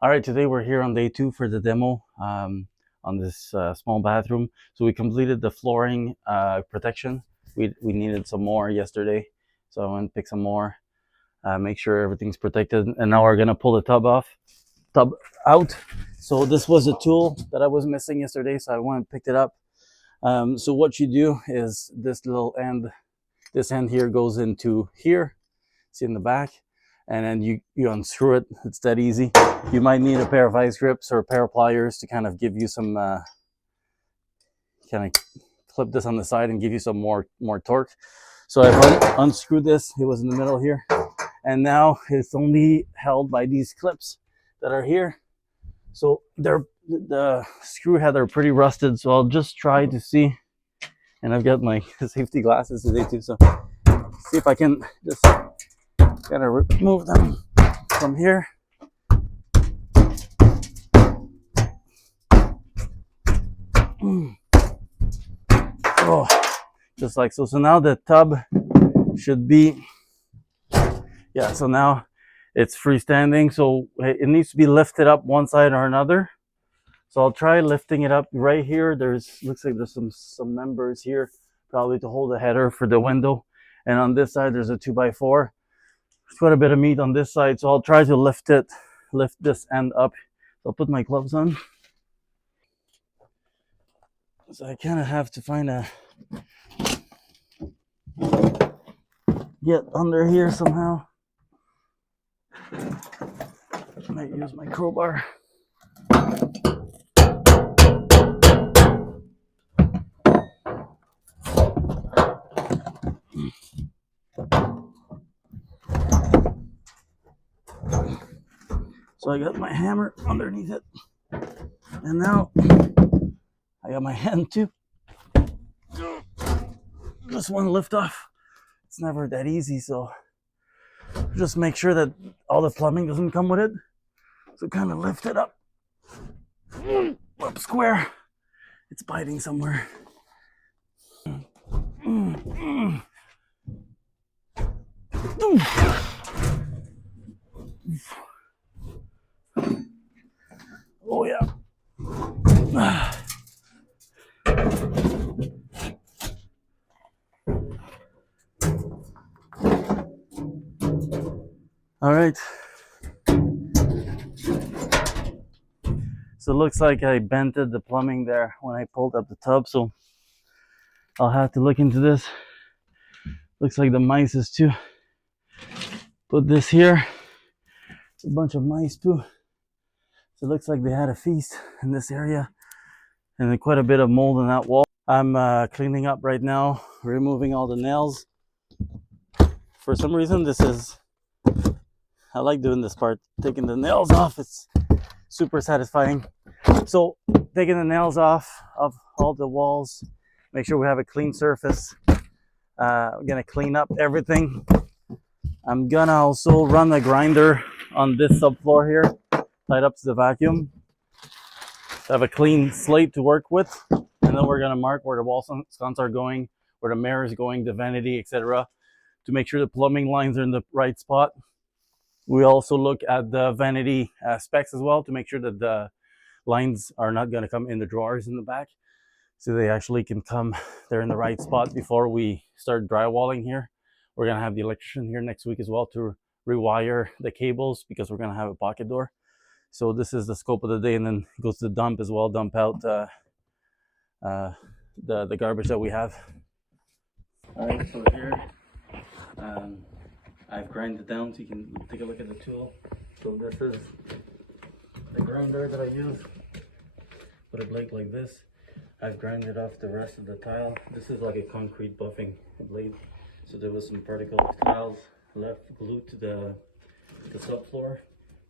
All right, today we're here on day 2 for the demo on this small bathroom. So we completed the flooring protection. We needed some more yesterday, so I went and pick some more. Make sure everything's protected, and now we're gonna pull the tub out. So this was a tool that I was missing yesterday, so I went and picked it up. So what you do is this end here goes into here. See in the back, and then you unscrew it. It's that easy. You might need a pair of vice grips or a pair of pliers to kind of give you some kind of clip this on the side and give you some more torque. So I've unscrewed this. It was in the middle here, and now it's only held by these clips that are here. So the screw head are pretty rusted, so I'll just try to see, and I've got my safety glasses today too, so see if I can just kind of remove them from here. Oh, just like so. So now the tub should be, yeah, so now it's freestanding, so it needs to be lifted up one side or another. So I'll try lifting it up right here. Looks like there's some members here, probably to hold the header for the window. And on this side, there's a 2x4. There's quite a bit of meat on this side, so I'll try to lift this end up. So I'll put my gloves on. So I kind of have to get under here somehow. I might use my crowbar. So I got my hammer underneath it, and now I got my hand too. This one lift off. It's never that easy, so just make sure that all the plumbing doesn't come with it. So kind of lift it up square. It's biting somewhere. Oh yeah. All right. So it looks like I bented the plumbing there when I pulled up the tub, so I'll have to look into this. Looks like the mice is too. Put this here. It's a bunch of mice too. So it looks like they had a feast in this area, and then quite a bit of mold in that wall. I'm cleaning up right now, removing all the nails. For some reason, I like doing this part, taking the nails off. It's super satisfying. So taking the nails off of all the walls, make sure we have a clean surface. I'm gonna clean up everything. I'm gonna also run a grinder on this subfloor here, tied up to the vacuum. To have a clean slate to work with, and then we're gonna mark where the wall sconces are going, where the mirror is going, the vanity, etc., to make sure the plumbing lines are in the right spot. We also look at the vanity specs as well to make sure that the lines are not going to come in the drawers in the back, so they actually can come there in the right spot before we start drywalling here. We're going to have the electrician here next week as well to rewire the cables, because we're going to have a pocket door. So this is the scope of the day, and then it goes to the dump as well, dump out the garbage that we have. All right, so here I've grinded it down so you can take a look at the tool. So this is the grinder that I use. Put a blade like this. I've grinded off the rest of the tile. This is like a concrete buffing blade. So there was some particle tiles left glued to the subfloor.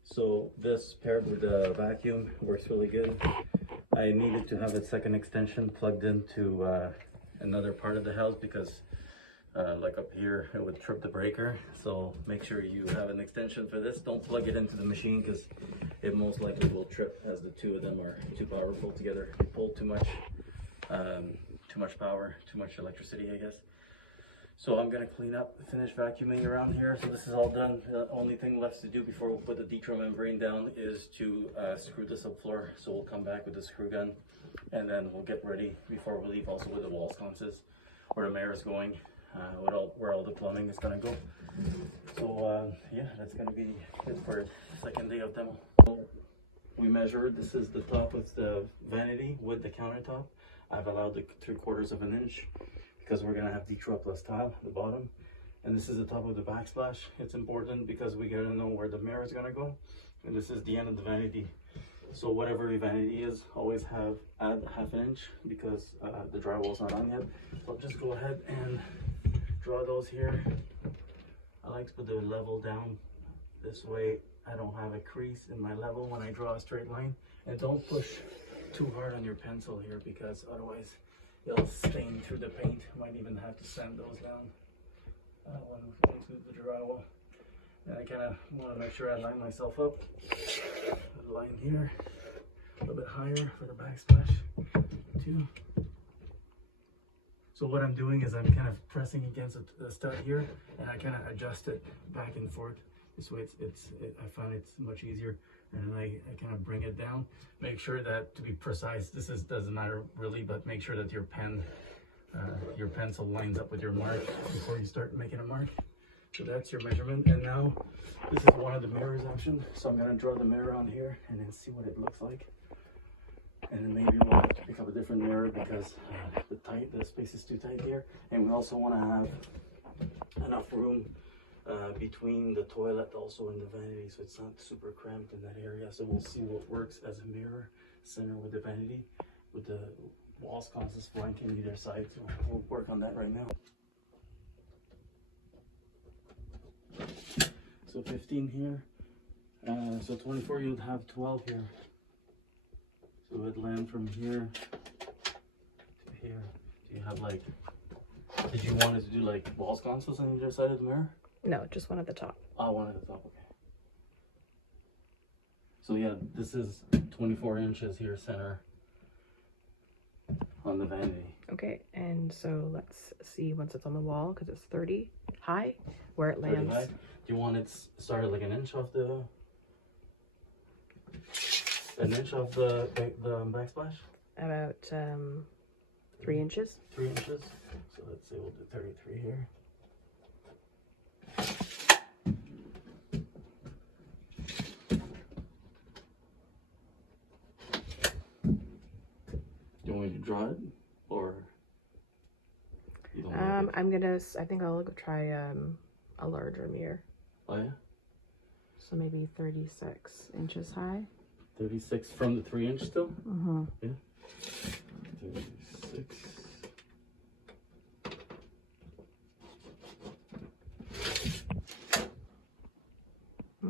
So this paired with the vacuum works really good. I needed to have a second extension plugged into another part of the house, because like up here it would trip the breaker. So make sure you have an extension for this. Don't plug it into the machine, because it most likely will trip, as the two of them are too powerful together. They pull too much power, too much electricity, I guess. So I'm gonna clean up, finish vacuuming around here. So this is all done. The only thing left to do before we put the Detro membrane down is to screw the subfloor. So we'll come back with the screw gun, and then we'll get ready before we leave also with the wall sconces, where the mirror is going, where all the plumbing is gonna go. So yeah, that's gonna be it for the second day of demo. So we measured, this is the top of the vanity with the countertop. I've allowed the 3/4 of an inch because we're gonna have Detro plus tile at the bottom. And this is the top of the backsplash. It's important because we gotta know where the mirror is gonna go. And this is the end of the vanity. So whatever your vanity is, always add 1/2 inch because the drywall's not on yet. So I'll just go ahead and draw those here. I like to put the level down. This way I don't have a crease in my level when I draw a straight line. And don't push too hard on your pencil here because otherwise it'll stain through the paint. Might even have to sand those down onto the drywall. And I kind of want to make sure I line myself up. Line here, a little bit higher for the backsplash too. So what I'm doing is I'm kind of pressing against the stud here, and I kind of adjust it back and forth. This way I find it's much easier. And then I kind of bring it down. Make sure that, to be precise, doesn't matter really, but make sure that your pencil lines up with your mark before you start making a mark. So that's your measurement. And now this is one of the mirrors option. So I'm gonna draw the mirror on here and then see what it looks like. And then maybe we'll have to pick up a different mirror because the space is too tight here. And we also want to have enough room between the toilet also and the vanity, so it's not super cramped in that area. So we'll see what works as a mirror center with the vanity, with the wall sconces flanking either side. So we'll work on that right now. So 15 here, so 24 you'd have 12 here. So it'd land from here to here. Do you have like, did you want it to do like wall sconces on either side of the mirror? No, just one at the top. Oh, one at the top, okay. So yeah, this is 24 inches here center on the vanity. Okay, and so let's see once it's on the wall, because it's 30 high, where it lands. Do you want it started like an inch off the backsplash? About 3 inches. 3 inches. So let's say we'll do 33 here. Do you want me to draw it, or you don't like it? I think I'll try a larger mirror. Oh yeah? So maybe 36 inches high. 36 from the 3 inch still? Mm-hmm. Yeah. 36.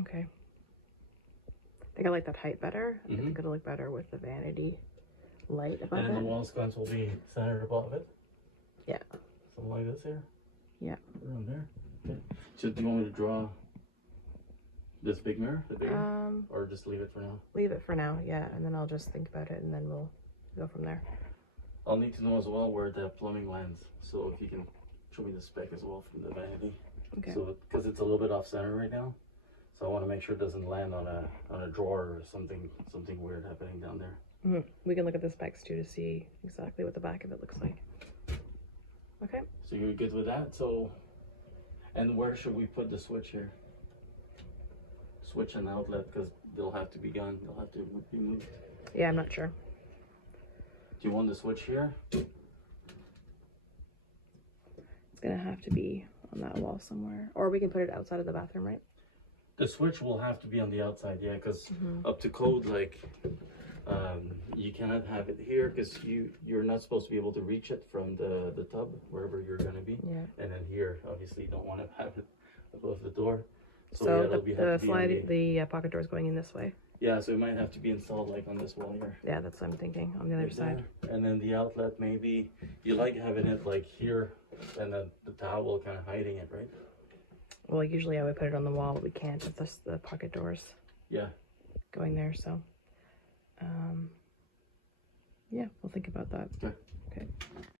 Okay. I think I like that height better. I think it'll look better with the vanity light above it. And then the wall sconce will be centered above it? Yeah. Something like this here? Yeah. Around there? Okay. So do you want me to draw this big mirror? The bigger? Or just leave it for now? Leave it for now, yeah. And then I'll just think about it and then we'll go from there. I'll need to know as well where the plumbing lands. So if you can show me the spec as well from the vanity. Okay. So, because it's a little bit off center right now. So I want to make sure it doesn't land on a drawer or something weird happening down there. We can look at the specs too to see exactly what the back of it looks like. Okay. So you're good with that? So, and where should we put the switch here? Switch and outlet, because they'll have to be gone. They'll have to be moved. Yeah, I'm not sure. Do you want the switch here? It's gonna have to be on that wall somewhere, or we can put it outside of the bathroom, right? The switch will have to be on the outside, yeah, because up to code, like, you cannot have it here because you're not supposed to be able to reach it from the tub wherever you're gonna be. Yeah. And then here, obviously, you don't want to have it above the door. So yeah, the pocket door is going in this way. Yeah, so it might have to be installed like on this wall here. Yeah, that's what I'm thinking, on the other side. And then the outlet, maybe you like having it like here, and then the towel kind of hiding it, right? Well, usually I would put it on the wall, but we can't with the pocket doors. Yeah. Going there, so yeah, we'll think about that. Okay. Okay.